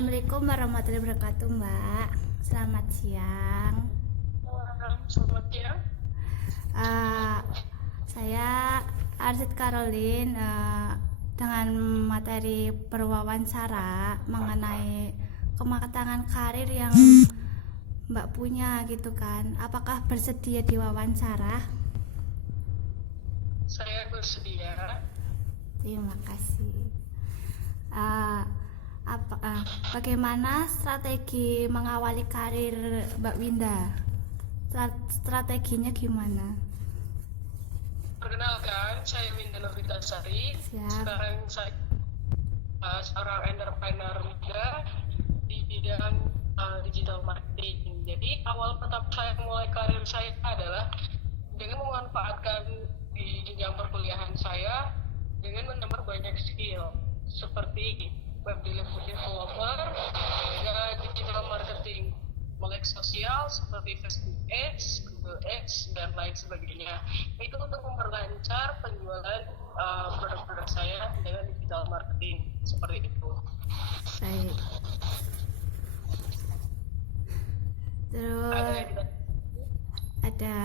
Assalamualaikum warahmatullahi wabarakatuh, Mbak. Selamat siang. Selamat siang. Eh, saya Arsit Caroline dengan materi berwawancara mengenai kematangan karir yang Mbak punya gitu kan. Apakah bersedia diwawancara? Saya bersedia. Terima kasih. Eh, Bagaimana strategi mengawali karir Mbak Winda? Strateginya gimana? Perkenalkan, saya Winda Novitasari. Siap. Sekarang saya seorang entrepreneur muda di bidang digital marketing. Jadi awal pertama saya mulai karir saya adalah dengan memanfaatkan di jenjang perkuliahan saya dengan menambah banyak skill seperti web developer, juga digital marketing, melek sosial seperti Facebook Ads, Google Ads, dan lain sebagainya. Itu untuk memperlancar penjualan produk-produk saya dengan digital marketing seperti itu. Baik. Terus ada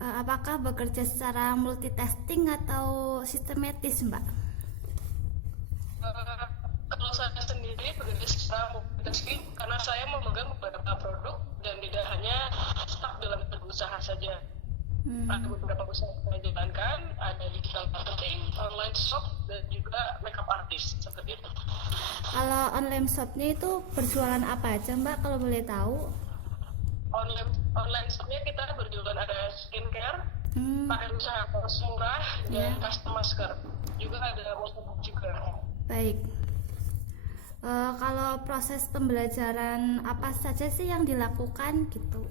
apakah bekerja secara multitasking atau sistematis, Mbak? Kalau saya sendiri bekerja secara multitasking karena saya memegang beberapa produk dan tidak hanya stuck dalam satu usaha saja. Ada beberapa usaha yang saya jalankan, ada digital marketing, online shop, dan juga makeup artist seperti itu. Kalau online shopnya itu berjualan apa aja, Mbak, kalau boleh tahu? Online shopnya kita berjualan ada skincare, pakai usaha kaos murah, dan custom masker. Juga ada waterbook juga. Baik. Kalau proses pembelajaran apa saja sih yang dilakukan gitu?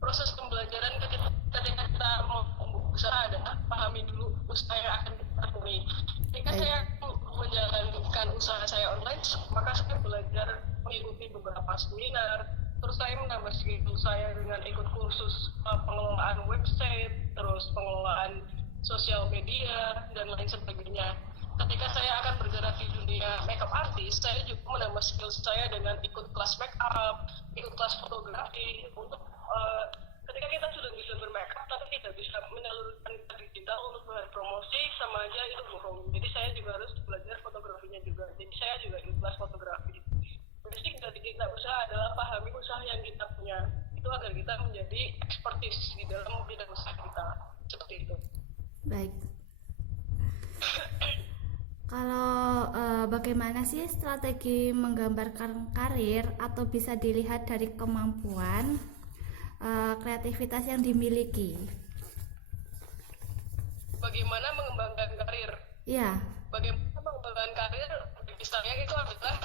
Proses pembelajaran ketika kita mau membuka usaha adalah pahami dulu usaha yang akan kita tekuni. Ketika saya menjalankan usaha saya online, maka saya belajar mengikuti beberapa seminar. Terus saya menambah skill saya dengan ikut kursus pengelolaan website, terus pengelolaan sosial media, dan lain sebagainya. Ketika saya akan bergerak di dunia makeup artist, saya juga menambah skill saya dengan ikut kelas makeup, ikut kelas fotografi. Untuk ketika kita sudah bisa bermakeup tapi tidak bisa menyalurkan ke digital untuk berpromosi, sama aja itu bohong. Jadi saya juga harus belajar fotografinya juga. Jadi saya juga ikut kelas fotografi. Basic dari kita usaha adalah pahami usaha yang kita punya. Itu agar kita menjadi expertise di dalam bidang usaha kita. Seperti itu. Baik. Kalau bagaimana sih strategi menggambarkan karir atau bisa dilihat dari kemampuan kreativitas yang dimiliki? Bagaimana mengembangkan karir? Iya. Bagaimana mengembangkan karir? Misalnya itu adalah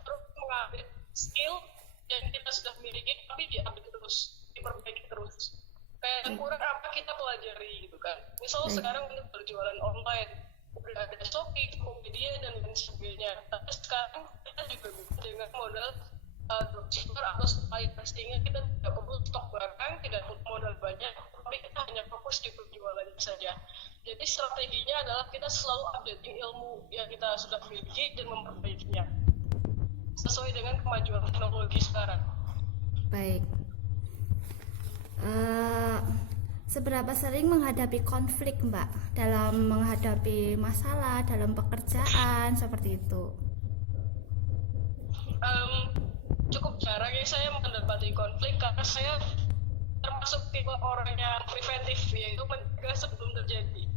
terus mengambil skill yang kita sudah miliki tapi diambil terus, diperbaiki terus. Kayak yang kurang apa kita pelajari gitu kan. Misal sekarang untuk berjualan online, udah ada Shopee, Tokopedia, dan lain sebagainya. Tapi sekarang kita juga bisa dengan modal dropshipper atau supplier, sehingga kita tidak perlu stok barang, tidak perlu modal banyak, tapi kita hanya fokus di penjualannya saja. Jadi strateginya adalah kita selalu updating ilmu yang kita sudah miliki dan memperbaikinya sesuai dengan kemajuan teknologi sekarang. Baik. Seberapa sering menghadapi konflik, Mbak, dalam menghadapi masalah dalam pekerjaan seperti itu? Cukup jarang ya saya mendapati konflik karena saya termasuk tipe orang yang preventif, yaitu mencegah sebelum terjadi,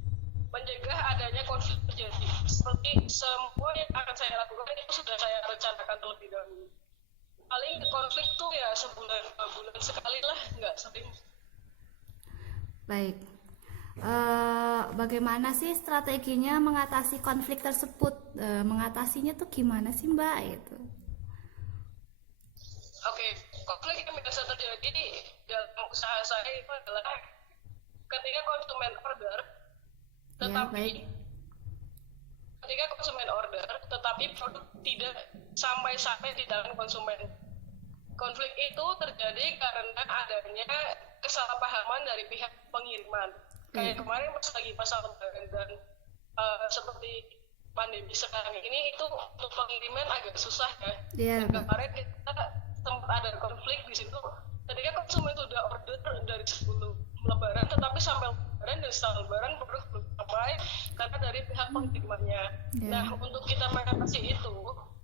mencegah adanya konflik terjadi. Seperti semua yang akan saya lakukan itu sudah saya rencanakan terlebih dahulu. Paling konflik tuh ya sebulan 2 bulan sekali lah, nggak sering. Baik. Bagaimana sih strateginya mengatasi konflik tersebut? Mengatasinya tuh gimana sih, Mbak? Itu. Oke, konflik yang biasa terjadi dalam usaha saya itu adalah ketika konsumen order, tetapi ketika konsumen order, tetapi produk tidak sampai di tangan konsumen. Konflik itu terjadi karena adanya kesalahpahaman dari pihak pengiriman. Kayak kemarin pas lagi pasar lebaran dan seperti pandemi sekarang ini itu untuk pengiriman agak susah ya. Iya, Mbak. Kemarin kita sempat ada konflik di situ. Ketika konsumen itu udah order dari sebelum Lebaran, tetapi sampai Lebaran dan setelah Lebaran produk belum sampai karena dari pihak pengirimannya. Iya. Nah, untuk kita mengatasi itu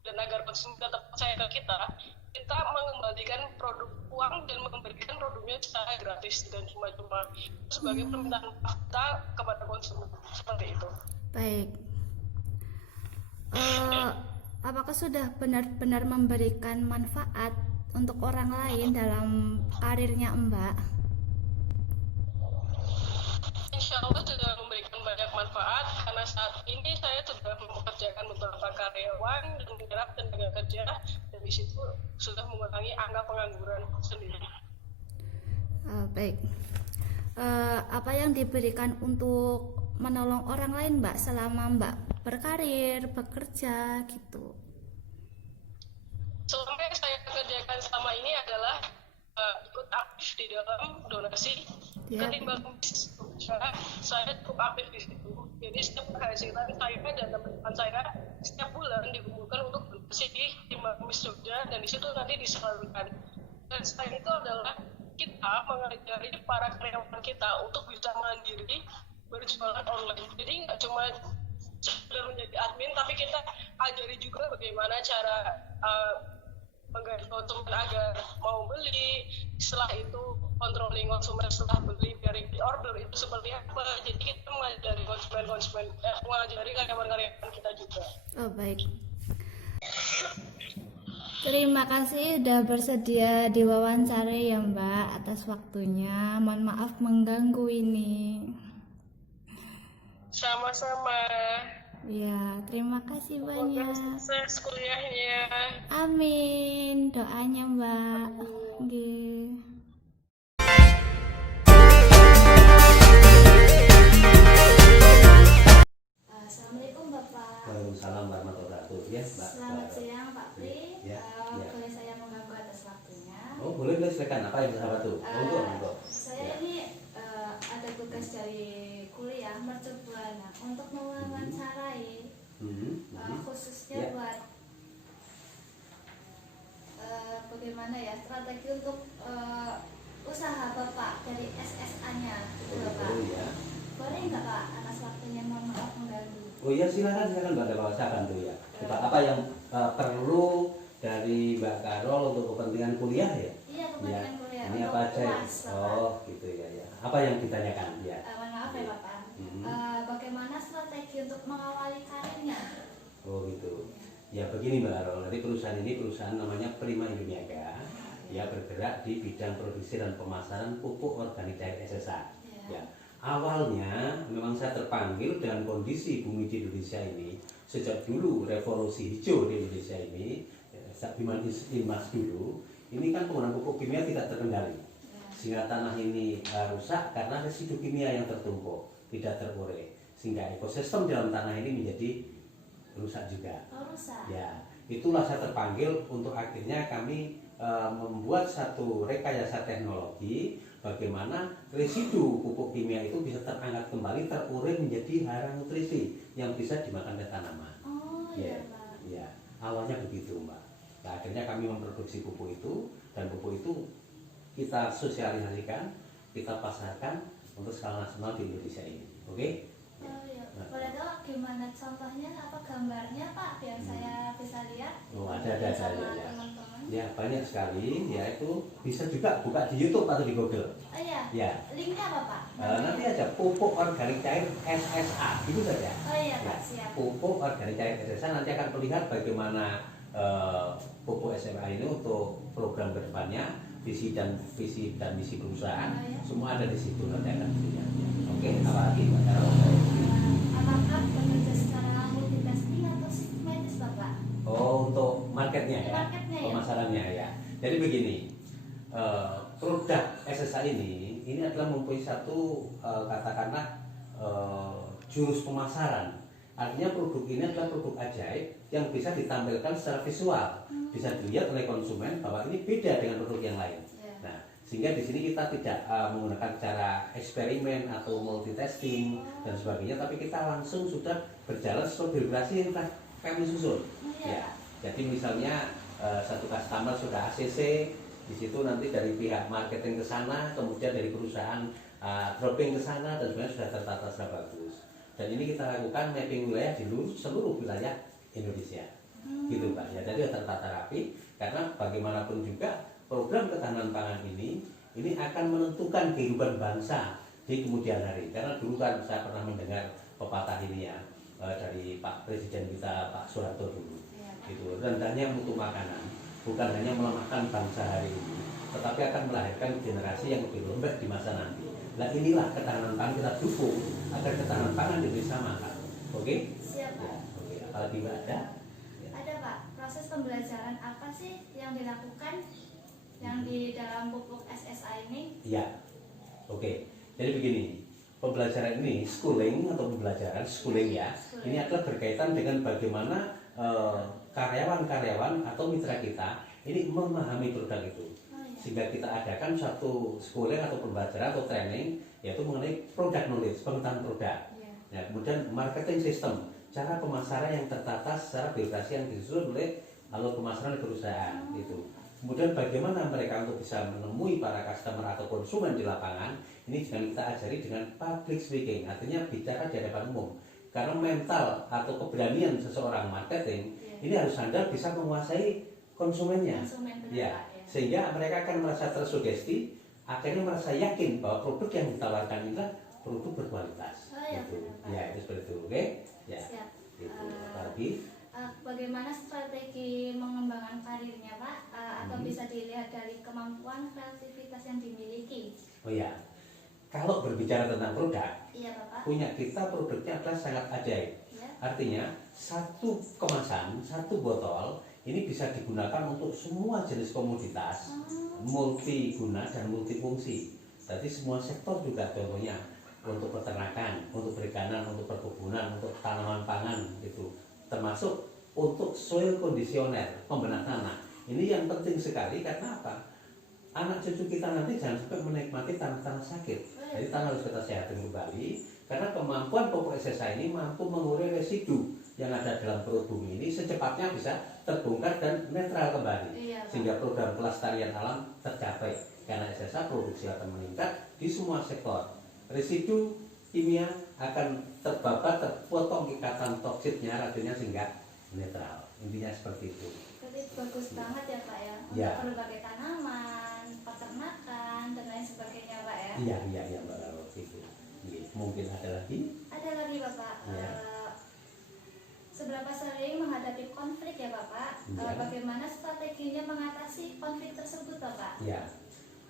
dan agar konsumen tetap percaya ke kita mengembalikan produk uang dan memberikan produknya secara gratis dan cuma-cuma sebagai permintaan maaf kita kepada konsumen seperti itu. Baik. Apakah sudah benar-benar memberikan manfaat untuk orang lain dalam karirnya Mbak? Insya Allah sudah memberikan banyak manfaat karena saat ini saya sudah mempekerjakan beberapa karyawan dan menyerap tenaga kerja dan di situ sudah mengurangi angka pengangguran sendiri. Baik. Apa yang diberikan untuk menolong orang lain Mbak selama Mbak berkarir, bekerja gitu? Selama yang saya kerjakan selama ini adalah ikut aktif di dalam donasi ketimbang bisnis usaha. Saya cukup aktif di situ. Jadi setiap penghasilan saya dan teman-teman saya setiap bulan dikumpulkan untuk donasi di Timbang Kumis Jogja dan di situ nanti disalurkan. Dan selain itu adalah kita mengajari para karyawan kita untuk bisa mandiri berjualan online. Jadi nggak cuma sekedar menjadi admin, tapi kita ajari juga bagaimana cara menggait konsumen agar mau beli. Setelah itu controlling konsumen setelah beli dari order itu seperti apa. Jadi kita mengajari mengajari karyawan-karyawan kita juga. Oh baik. Terima kasih sudah bersedia diwawancari ya Mbak atas waktunya. Mohon maaf mengganggu ini. Sama-sama. Ya, terima kasih banyak. Sukses kuliahnya. Amin. Doanya Mbak. Nggih. Assalamualaikum Bapak. Waalaikumsalam warahmatullahi wabarakatuh. Ya, Mbak. Selamat siang Pak Pri. Ya, ya. Boleh saya mengganggu atas waktunya? Oh, boleh silakan. Apa yang sahabat tuh? Untuk. Saya ini ada tugas dari kuliah mercubuana untuk mewawancarai khususnya Ya. buat bagaimana ya strategi untuk usaha Bapak dari SSA-nya gitu loh Pak. Oh, ya. Boleh nggak Pak atas waktunya, mohon maaf mengganggu. Oh iya, silakan Mbak, ada bahasakan tuh ya. Coba apa yang perlu dari Mbak Karol untuk kepentingan kuliah ya? Iya, kepentingan kuliah. Ini untuk apa aja? UAS, Bapak. Oh, gitu ya. Apa yang ditanyakan ya? Mohon maaf ya Bapak. Bagaimana strategi untuk mengawali karirnya? Oh gitu. Ya begini Mbak Karol, nanti perusahaan ini namanya Prima Indoniaga. Ya bergerak di bidang produksi dan pemasaran pupuk organik cair SSA. Ya. Awalnya memang saya terpanggil dengan kondisi bumi di Indonesia ini sejak dulu revolusi hijau di Indonesia ini, Biman Imas dulu, ini kan penggunaan pupuk kimia tidak terkendali, sehingga tanah ini rusak karena residu kimia yang tertumpuk tidak terurai, sehingga ekosistem dalam tanah ini menjadi rusak juga. Rusak. Ya, itulah saya terpanggil untuk akhirnya kami membuat satu rekayasa teknologi bagaimana residu pupuk kimia itu bisa terangkat kembali, terurai menjadi hara nutrisi yang bisa dimakan oleh tanaman. Oh iya Pak. Ya, awalnya begitu Mbak. Nah, akhirnya kami memproduksi pupuk itu dan pupuk itu kita sosialisasikan, kita pasarkan untuk skala nasional di Indonesia ini. Oke? Oh iya. Boleh tahu gimana contohnya, apa gambarnya Pak biar saya bisa lihat? Oh, ada sama ya. teman-teman. Ya, banyak sekali. Ya, itu bisa juga buka di YouTube atau di Google. Oh iya. Ya. Linknya apa Pak? Nanti aja pupuk organik cair SSA, gitu saja. Oh iya Ya, Pak, siap. pupuk organik cair SSA nanti akan melihat bagaimana pupuk SMA ini untuk program kedepannya, visi dan misi perusahaan, Oh, iya. semua ada di situ nanti akan dilihat. Oke, apa lagi Mbak Karol? Apakah bekerja secara multitasking atau sistematis Bapak? Oh, untuk marketnya ya, Marketnya ya. pemasarannya ya. Jadi begini, produk SSA ini adalah mempunyai satu katakanlah jurus pemasaran. Artinya produk ini adalah produk ajaib yang bisa ditampilkan secara visual, bisa dilihat oleh konsumen bahwa ini beda dengan produk yang lain. Ya. Nah, Sehingga di sini kita tidak menggunakan cara eksperimen atau multitasking dan sebagainya, tapi kita langsung sudah berjalan sesuai birokrasi yang telah kami susun. Ya, jadi misalnya satu customer sudah ACC, di situ nanti dari pihak marketing ke sana, kemudian dari perusahaan dropping ke sana, dan sebenarnya sudah tertata secara bagus. Dan ini kita lakukan mapping wilayah di seluruh wilayah Indonesia, gitu Pak. Ya, jadi tertata rapi, karena bagaimanapun juga program ketahanan pangan ini akan menentukan kehidupan bangsa di kemudian hari. Karena dulu kan saya pernah mendengar pepatah ini ya, dari Pak Presiden kita Pak Soeharto dulu. Itu rendahnya mutu makanan bukan hanya melemahkan bangsa hari ini, tetapi akan melahirkan generasi yang lebih lembek di masa nanti. Nah inilah ketahanan pangan kita dukung agar ketahanan pangan di Indonesia mahal. Oke? Siap Pak. Ya, oke. Apalagi Mbak ada? Ya. Ada Pak, proses pembelajaran apa sih yang dilakukan yang di dalam pupuk SSA ini? Iya. Oke. Jadi begini, pembelajaran ini schooling atau schooling ya. Ini adalah berkaitan dengan bagaimana karyawan-karyawan atau mitra kita ini memahami produk itu. Sehingga kita adakan satu schooling atau pembelajaran atau training yaitu mengenai product knowledge, pengetahuan produk. Nah, kemudian marketing system, cara pemasaran yang tertata secara birokrasi yang disusun oleh alur pemasaran perusahaan itu. Kemudian bagaimana mereka untuk bisa menemui para customer atau konsumen di lapangan, ini juga kita ajari dengan public speaking, artinya bicara di hadapan umum. Karena mental atau keberanian seseorang marketing ini harus handal bisa menguasai konsumennya. Ya, sehingga mereka akan merasa tersugesti, akhirnya merasa yakin bahwa produk yang ditawarkan itu produk berkualitas. Ya, itu seperti itu, oke? Ya. Itu lagi. Bagaimana strategi mengembangkan karirnya Pak? Atau bisa dilihat dari kemampuan kreativitas yang dimiliki? Oh ya, kalau berbicara tentang produk, iya Bapak. punya kita produknya adalah sangat ajaib. Ya. Artinya satu kemasan, satu botol ini bisa digunakan untuk semua jenis komoditas, multiguna dan multifungsi. Jadi semua sektor juga contohnya untuk peternakan, untuk perikanan, untuk perkebunan, untuk tanaman pangan itu, termasuk untuk soil conditioner, pembenak tanah. Ini yang penting sekali karena apa? Anak cucu kita nanti jangan sampai menikmati tanah-tanah sakit. Jadi tanah harus kita sehatin kembali karena kemampuan pupuk SSA ini mampu mengurai residu yang ada dalam perut bumi ini secepatnya bisa terbongkar dan netral kembali. Sehingga program pelestarian alam tercapai karena SSA produksi akan meningkat di semua sektor. Residu kimia akan terpotong ikatan toksitnya, racunnya sehingga netral. Intinya seperti itu. Jadi bagus banget ya Pak ya, untuk Ya. berbagai tanaman, peternakan dan lain sebagainya Pak ya. Iya Mbak Laro itu. Mungkin ada lagi? Ada lagi Bapak. Ya. Seberapa sering menghadapi konflik ya Bapak? Ya. Bagaimana strateginya mengatasi konflik tersebut Bapak? Ya.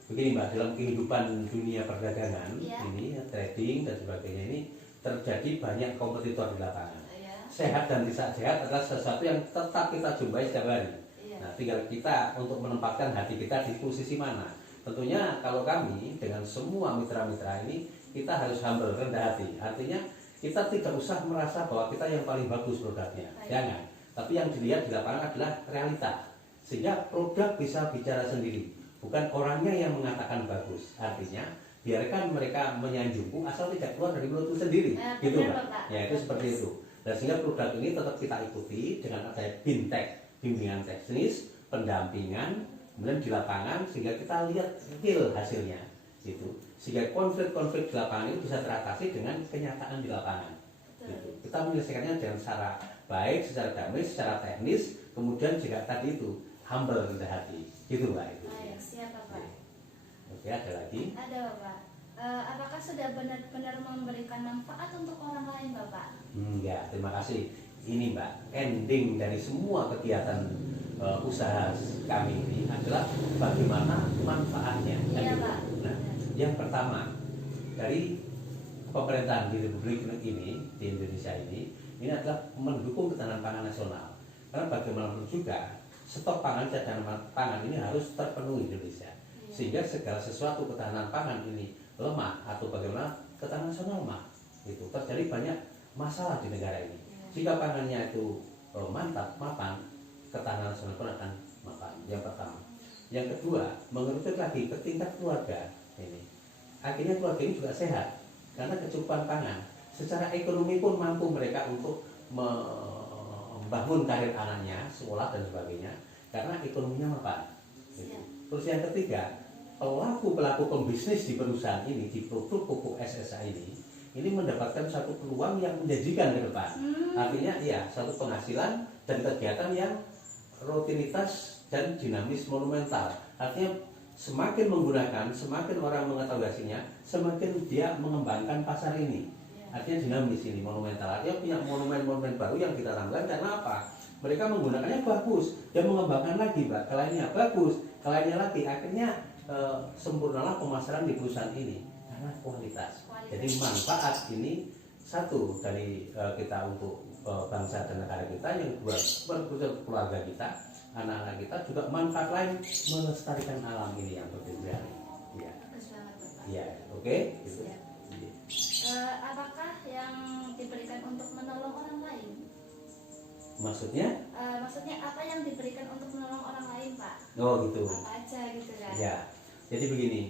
Begini Mbak, dalam kehidupan dunia perdagangan Ya. ini trading dan sebagainya ini terjadi banyak kompetitor di lapangan. Ya. Sehat dan tidak sehat adalah sesuatu yang tetap kita jumpai setiap hari. Ya. Nah, tinggal kita untuk menempatkan hati kita di posisi mana. Tentunya kalau kami dengan semua mitra-mitra ini kita harus humble, rendah hati. Artinya kita tidak usah merasa bahwa kita yang paling bagus produknya. Jangan. Tapi yang dilihat di lapangan adalah realita. Sehingga produk bisa bicara sendiri. Bukan orangnya yang mengatakan bagus. Artinya biarkan mereka menyanjungku asal tidak keluar dari mulutku sendiri. Gitu Pak. Ya itu seperti itu. Dan sehingga produk ini tetap kita ikuti dengan adanya bintek, bimbingan teknis, pendampingan, kemudian di lapangan sehingga kita lihat real hasilnya. Gitu. Sehingga konflik-konflik di lapangan itu bisa teratasi dengan kenyataan di lapangan. Gitu. Kita menyelesaikannya dengan secara baik, secara damai, secara teknis, kemudian juga tadi itu humble, rendah hati. Gitu Pak. Itu. Siap Bapak. Oke, ada lagi? Ada Bapak. Apakah sudah benar-benar memberikan manfaat untuk orang lain Bapak? Ya, terima kasih. Ini Mbak, ending dari semua kegiatan usaha kami ini adalah bagaimana manfaatnya. Iya Pak. Nah, yang pertama dari pemerintahan di Republik ini di Indonesia ini adalah mendukung ketahanan pangan nasional. Karena bagaimanapun juga stok pangan, cadangan pangan ini harus terpenuhi di Indonesia. Sehingga segala sesuatu ketahanan pangan ini lemah atau bagaimana ketahanan nasional lemah, itu terjadi banyak masalah di negara ini. Jika pangannya itu mantap, mapan, ketahanan nasional pun akan mapan. Yang pertama. Yang kedua, mengerucut lagi ke tingkat keluarga ini. Akhirnya keluarga ini juga sehat karena kecukupan pangan. Secara ekonomi pun mampu mereka untuk membangun karir anaknya, sekolah dan sebagainya, karena ekonominya mapan. Gitu. Terus yang ketiga, pelaku pembisnis di perusahaan ini, di produk pupuk SSA ini mendapatkan satu peluang yang menjanjikan ke depan. Artinya ya satu penghasilan dan kegiatan yang rutinitas dan dinamis monumental. Artinya semakin menggunakan, semakin orang mengetahui hasilnya, semakin dia mengembangkan pasar ini. Artinya dinamis ini, monumental. Artinya punya monumen-monumen baru yang kita tambahkan karena apa? Mereka menggunakannya bagus dan mengembangkan lagi, Mbak. Kliennya bagus, kliennya lagi. Akhirnya sempurnalah pemasaran di perusahaan ini karena kualitas. Jadi manfaat ini satu dari kita untuk bangsa dan negara kita, yang kedua untuk keluarga kita, anak-anak kita, juga manfaat lain melestarikan alam ini yang berbeda. Iya. Iya, oke. Gitu. Apakah yang diberikan untuk menolong orang lain? Maksudnya? Maksudnya apa yang diberikan untuk menolong orang lain, Pak? Oh gitu. Apa aja gitu kan? Ya. Jadi begini.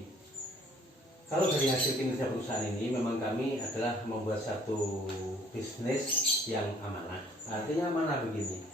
Kalau dari hasil kinerja perusahaan ini, memang kami adalah membuat satu bisnis yang amanah. Artinya amanah begini,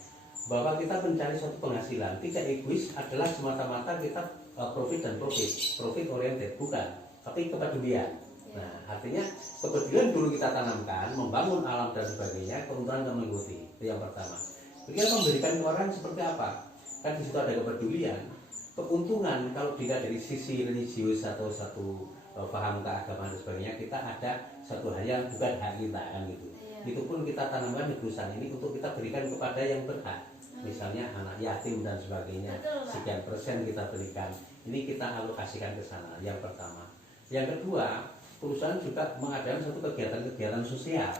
bahwa kita mencari suatu penghasilan, tidak egois adalah semata-mata kita profit dan profit oriented, bukan, tapi kepedulian. Nah, artinya kepedulian dulu kita tanamkan, membangun alam dan sebagainya, keuntungan akan mengikuti. Itu yang pertama. Kita memberikan ke orang seperti apa? Kan di situ ada kepedulian, keuntungan. Kalau tidak dari sisi religius atau satu paham keagamaan dan sebagainya, kita ada satu hal yang bukan hak kita kan gitu. Itu pun kita tanamkan di perusahaan ini untuk kita berikan kepada yang berhak. Misalnya anak yatim dan sebagainya, sekian persen kita berikan. Ini kita alokasikan ke sana. Yang pertama. Yang kedua, perusahaan juga mengadakan satu kegiatan-kegiatan sosial.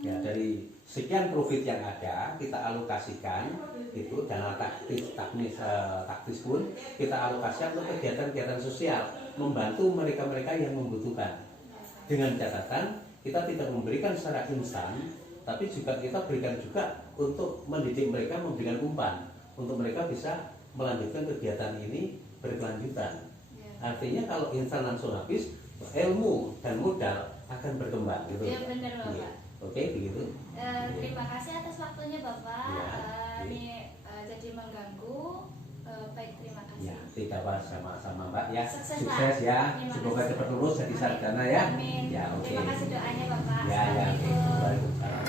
Ya, dari sekian profit yang ada kita alokasikan itu, dana taktis pun kita alokasikan untuk kegiatan-kegiatan sosial, membantu mereka-mereka yang membutuhkan. Dengan catatan kita tidak memberikan secara instan, tapi juga kita berikan juga untuk mendidik mereka, memberikan umpan untuk mereka bisa melanjutkan kegiatan ini berkelanjutan. Artinya kalau instan langsung habis, ilmu dan modal akan berkembang gitu. Iya benar Bapak. Oke, begitu. Terima kasih atas waktunya Bapak. Ya, Ini jadi mengganggu. Baik, terima kasih. Ya, tidak apa, sama-sama Mbak ya. Sukses, Sukses Pak. ya. Terima Semoga kasih. cepat lulus jadi Amin. sarjana ya. Amin. Ya, oke. Terima kasih doanya Bapak. Ya, ya. Assalamualaikum. Waalaikumsalam.